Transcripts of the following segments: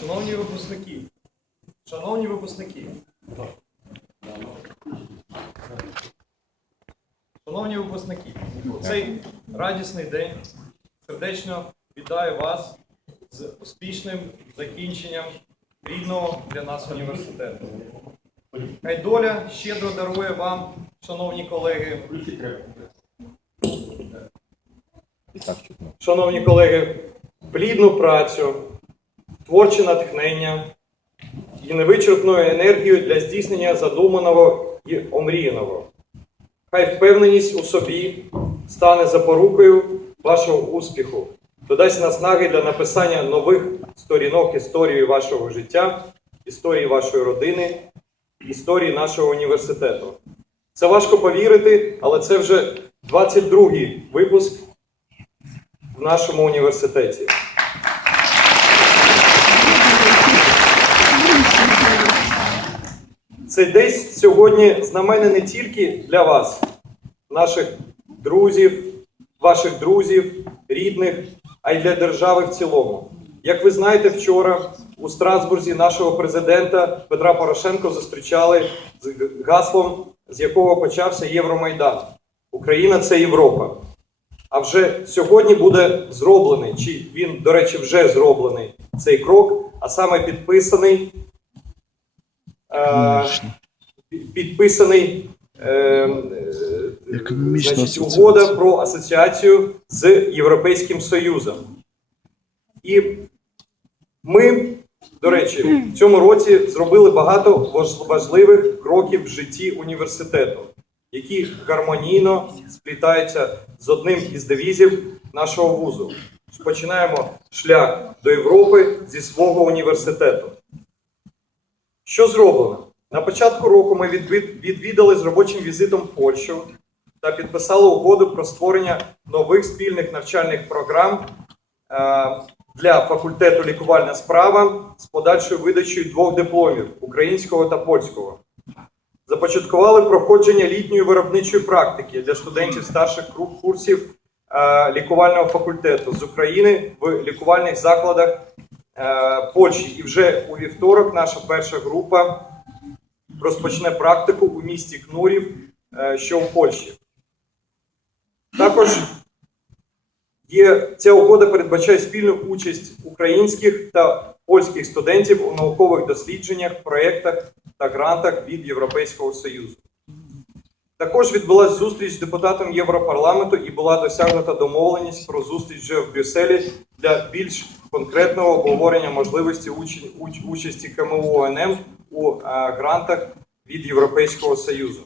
Шановні випускники, шановні випускники, шановні випускники, у цей радісний день сердечно вітаю вас з успішним закінченням рідного для нас університету. Хай доля щедро дарує вам, шановні колеги, шановні колеги, плідну працю, творче натхнення і невичерпну енергію для здійснення задуманого і омріяного. Хай впевненість у собі стане запорукою вашого успіху, додасть наснаги для написання нових сторінок історії вашого життя, історії вашої родини, історії нашого університету. Це важко повірити, але це вже 22-й випуск в нашому університеті. Цей день сьогодні знамене не тільки для вас, наших друзів, ваших друзів, рідних, а й для держави в цілому. Як ви знаєте, вчора у Страсбурзі нашого президента Петра Порошенко зустрічали з гаслом, з якого почався Євромайдан. Україна це Європа. А вже сьогодні буде зроблений, чи він, до речі, вже зроблений цей крок, а саме підписаний під- підписаний е, е, значить, угода про асоціацію з Європейським Союзом. І ми, до речі, в цьому році зробили багато важливих кроків в житті університету, які гармонійно сплітаються з одним із девізів нашого вузу. Починаємо шлях до Європи зі свого університету. Що зроблено? На початку року ми відвідали з робочим візитом Польщу та підписали угоду про створення нових спільних навчальних програм е, для факультету лікувальна справа з подальшою видачею двох дипломів українського та польського. Започаткували проходження літньої виробничої практики для студентів старших курсів е, лікувального факультету з України в лікувальних закладах Польщі. І вже у вівторок наша перша група розпочне практику у місті Кнурів, е, що в Польщі. Також є ця угода передбачає спільну участь українських та польських студентів у наукових дослідженнях, проєктах та грантах від Європейського Союзу. Також відбулася зустріч з депутатом Європарламенту і була досягнута домовленість про зустріч вже в Брюсселі для більш конкретного обговорення можливості уч- уч- участі КМУ ОНМ у е, грантах від Європейського Союзу.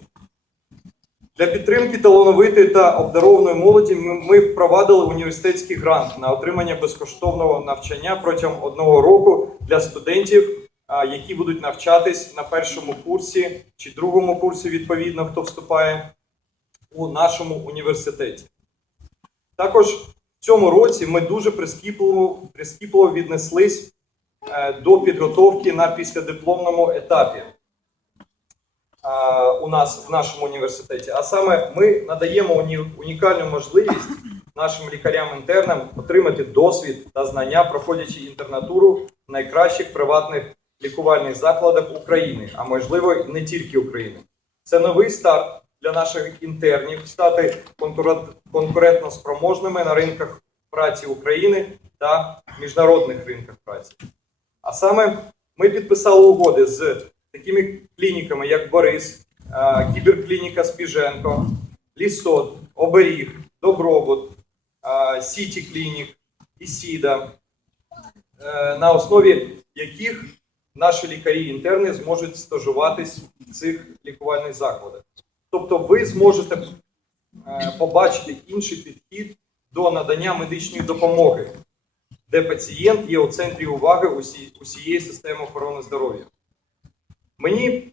Для підтримки талановитої та обдарованої молоді ми, впровадили університетський грант на отримання безкоштовного навчання протягом одного року для студентів, які будуть навчатись на першому курсі чи другому курсі, відповідно, хто вступає у нашому університеті. Також в цьому році ми дуже прискіпливо, прискіпливо віднеслись е, до підготовки на післядипломному етапі у нас в нашому університеті. А саме ми надаємо унікальну можливість нашим лікарям-інтернам отримати досвід та знання, проходячи інтернатуру в найкращих приватних лікувальних закладах України, а можливо не тільки України. Це новий старт для наших інтернів стати конкурент- конкурентно спроможними на ринках праці України та міжнародних ринках праці. А саме ми підписали угоди з такими клініками, як Борис, кіберклініка Спіженко, Лісот, Оберіг, Добробут, Сіті Клінік, Ісіда, е, на основі яких наші лікарі-інтерни зможуть стажуватись в цих лікувальних закладах. Тобто ви зможете е, побачити інший підхід до надання медичної допомоги, де пацієнт є у центрі уваги усі- усієї системи охорони здоров'я. Мені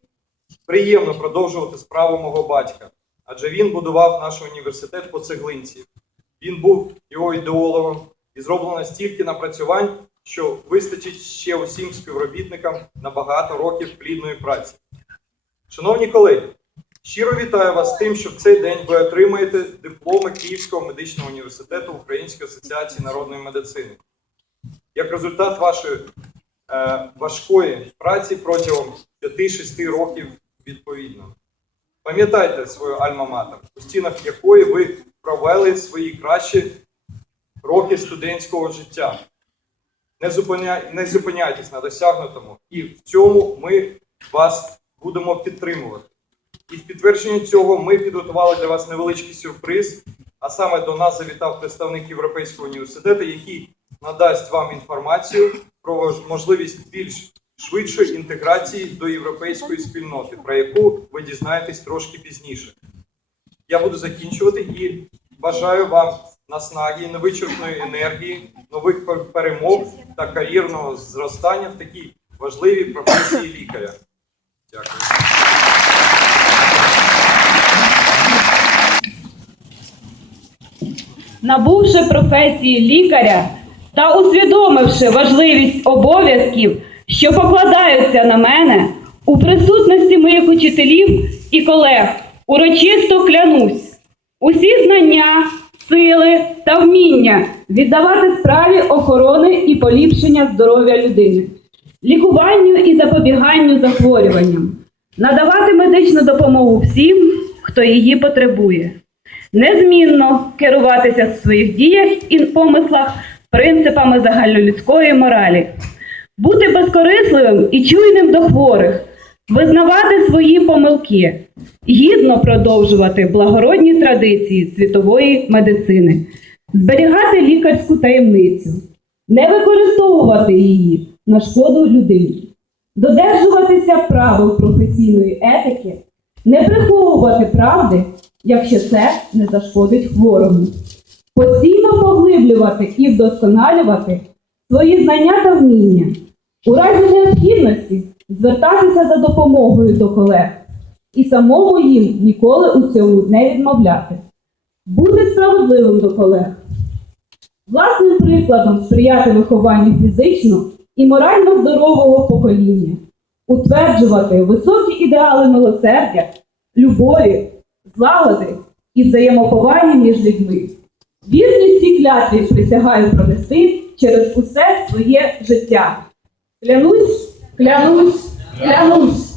приємно продовжувати справу мого батька, адже він будував наш університет по цеглинці. Він був його ідеологом і зроблено стільки напрацювань, що вистачить ще усім співробітникам на багато років плідної праці. Шановні колеги, щиро вітаю вас з тим, що в цей день ви отримаєте дипломи Київського медичного університету Української асоціації народної медицини. Як результат вашої е, важкої праці протягом 5-6 років відповідно. Пам'ятайте свою альма-матер, у стінах якої ви провели свої кращі роки студентського життя. Не, зупиня... не зупиняйтесь на досягнутому, і в цьому ми вас будемо підтримувати. І в підтвердження цього ми підготували для вас невеличкий сюрприз, а саме до нас завітав представник Європейського університету, який надасть вам інформацію про можливість більш швидшої інтеграції до європейської спільноти, про яку ви дізнаєтесь трошки пізніше. Я буду закінчувати і бажаю вам наснаги, невичерпної енергії, нових перемог та кар'єрного зростання в такій важливій професії лікаря. Дякую. Набувши професії лікаря та усвідомивши важливість обов'язків, що покладаються на мене, у присутності моїх учителів і колег урочисто клянусь усі знання, сили та вміння віддавати справі охорони і поліпшення здоров'я людини, лікуванню і запобіганню захворюванням, надавати медичну допомогу всім, хто її потребує незмінно керуватися в своїх діях і помислах принципами загальнолюдської моралі, бути безкорисливим і чуйним до хворих, визнавати свої помилки, гідно продовжувати благородні традиції світової медицини, зберігати лікарську таємницю, не використовувати її на шкоду людині, додержуватися правил професійної етики, не приховувати правди, якщо це не зашкодить хворому, постійно поглиблювати і вдосконалювати свої знання та вміння, у разі необхідності звертатися за допомогою до колег і самому їм ніколи у цьому не відмовляти, бути справедливим до колег, власним прикладом сприяти вихованню фізично і морально здорового покоління, утверджувати високі ідеали милосердя, любові, злагоди і взаємоповаги між людьми. Вірність цій клятві присягаю пронести через усе своє життя. Клянусь, клянусь, клянусь. Шановний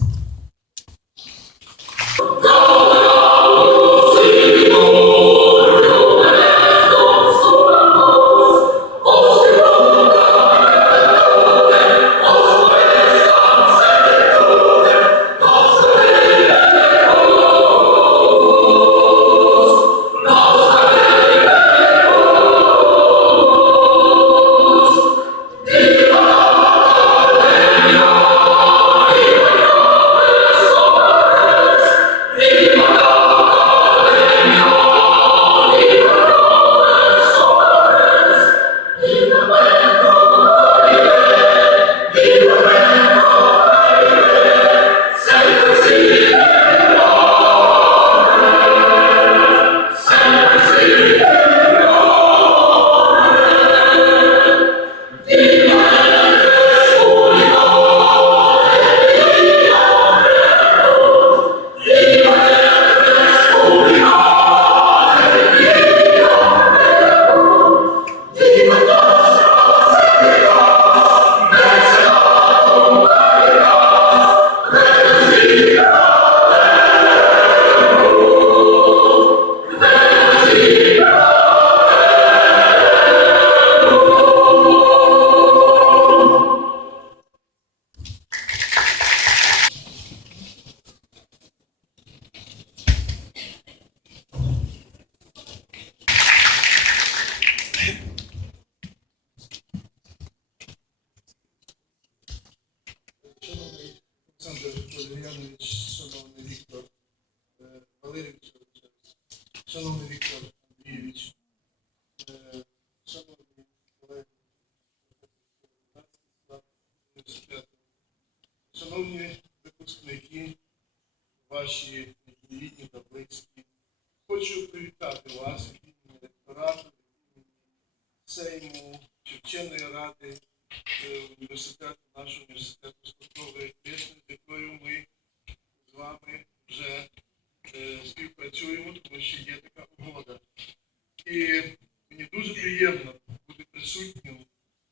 І мені дуже приємно бути присутнім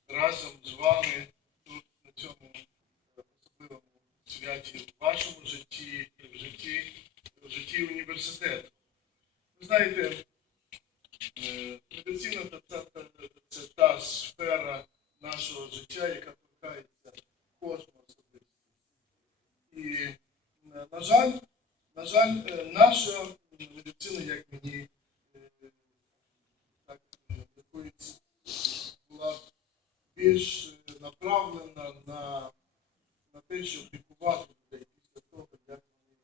разом з вами тут, на цьому святі в вашому житті і в житті, в житті університету. Ви знаєте, е, медицина це, це, це та сфера нашого життя, яка торкається кожного особисто. І, е, на жаль, на жаль, е, наша медицина, як мені е, так е, якоїсь була більш направлена на, на те, щоб лікувати людей після того, як вони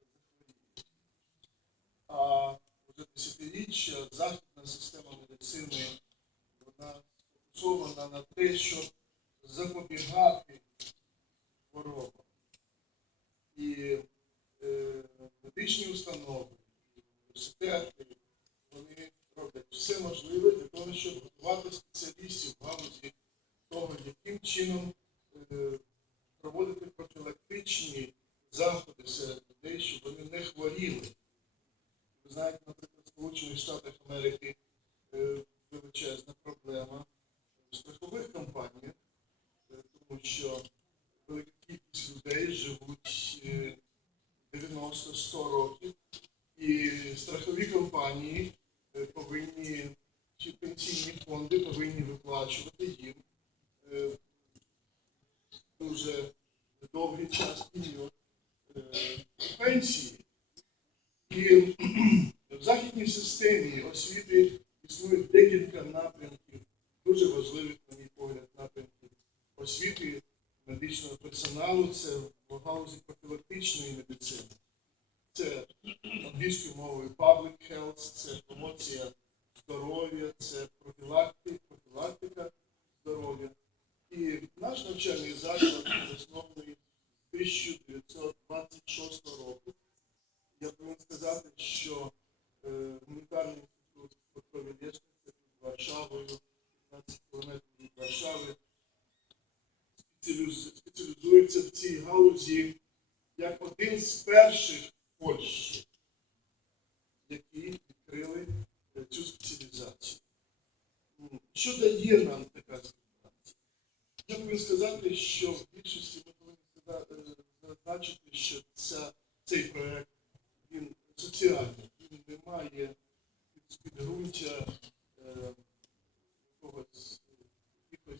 захворіють. А вже десятиріччя західна система медицини вона сфокусована на те, щоб запобігати хворобам. І е, медичні установи, університети, вони роблять все можливе для того, щоб готувати спеціалістів в галузі того, яким чином е, проводити профілактичні заходи серед людей, щоб вони не хворіли. Ви знаєте, наприклад, в Сполучених Штатах Америки е, величезна проблема в страхових компаніях, е, тому що велика кількість людей живуть е, 90-100 років, і страхові компанії повинні, чи пенсійні фонди повинні виплачувати їм е, дуже довгий час період е, пенсії. І в західній системі освіти існує декілька напрямків, дуже важливих, на мій погляд, напрямків освіти медичного персоналу. Це в галузі профілактичної медицини. Це англійською мовою public health, це промоція здоров'я, це профілактика, профілактика здоров'я. І наш навчальний заклад заснований з 1926 року. Я повинен сказати, що е, гуманітарний інститут Петрові Лєшниці під Варшавою, 15 кілометрів від Варшави, спеціалізується в цій галузі як один з перших в Польщі, які відкрили Що дає нам така спеціалізація? Я повинен сказати, що в більшості ми повинні е, зазначити, що ця, цей проект він соціальний, він не має підґрунтя е, якогось е,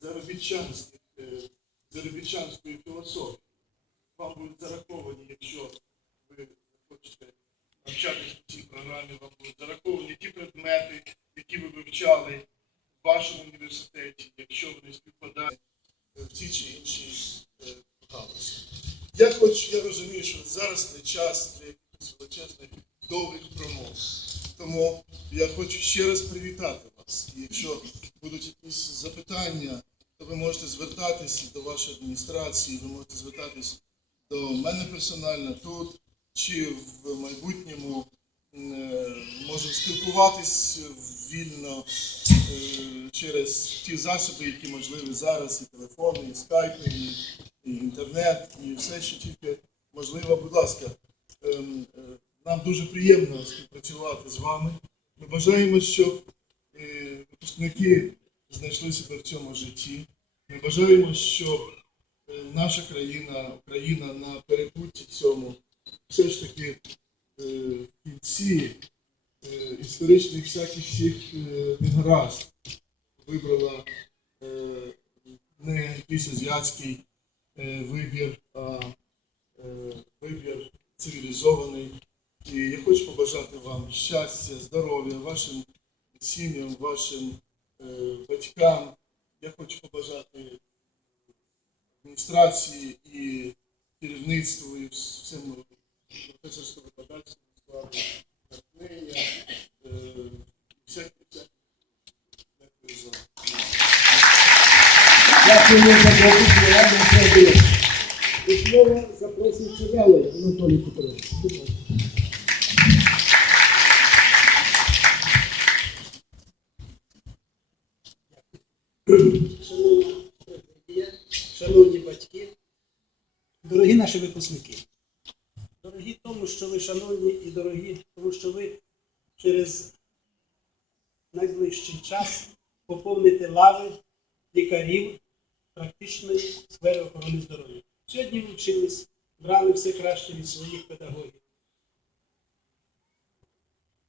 заробітчанських, е, заробітчанської філософії. Вам будуть зараховані, якщо ви хочете навчатися в цій програмі, вам будуть зараховані ті предмети, які ви вивчали в вашому університеті, якщо вони співпадають е, в цій чи іншій е, галузі. Я хочу, я розумію, що зараз не час для якихось величезних довгих промов. Тому я хочу ще раз привітати вас. І якщо будуть якісь запитання, то ви можете звертатися до вашої адміністрації, ви можете звертатись до мене персонально тут, чи в майбутньому е, можемо спілкуватись вільно е, через ті засоби, які можливі зараз, і телефони, і скайпи, і, і інтернет, і все, що тільки можливо. Будь ласка, ем, е, нам дуже приємно співпрацювати з вами. Ми бажаємо, щоб е, випускники знайшли себе в цьому житті. Ми бажаємо, щоб е, наша країна, Україна на перепутті цьому все ж таки в кінці історичних всяких всіх негаразд вибрала не якийсь азіатський вибір, а е, вибір цивілізований. І я хочу побажати вам щастя, здоров'я, вашим сім'ям, вашим е, батькам. Я хочу побажати адміністрації і керівництву і всьому професорському викладацькому складу е, всяке. Дякую за. Дякую. До слова запрошується Лялей Анатолій Петрович. Шановна шановні батьки, дорогі наші випускники. Дорогі тому, що ви шановні і дорогі, тому що ви через найближчий час поповните лави лікарів практичної сфери охорони здоров'я. Сьогодні ви вчились, брали все краще від своїх педагогів.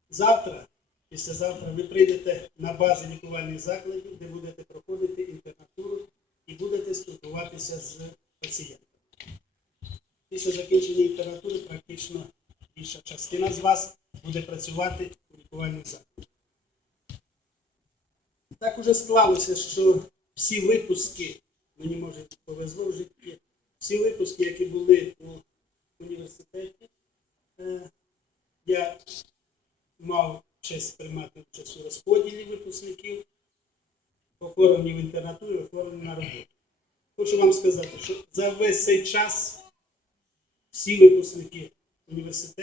Завтра, післязавтра, ви прийдете на бази лікувальних закладів, де будете проходити інтернатуру і будете спілкуватися з пацієнтами. Після закінчення інтернатури практично більша частина з вас буде працювати у лікувальних закладах. Так уже склалося, що всі випуски, мені може повезло в житті, всі випуски, які були у університеті, е, я мав честь приймати участь у розподілі випускників, оформлені в інтернатурі, оформлені на роботу. Хочу вам сказати, що за весь цей час всі випускники університету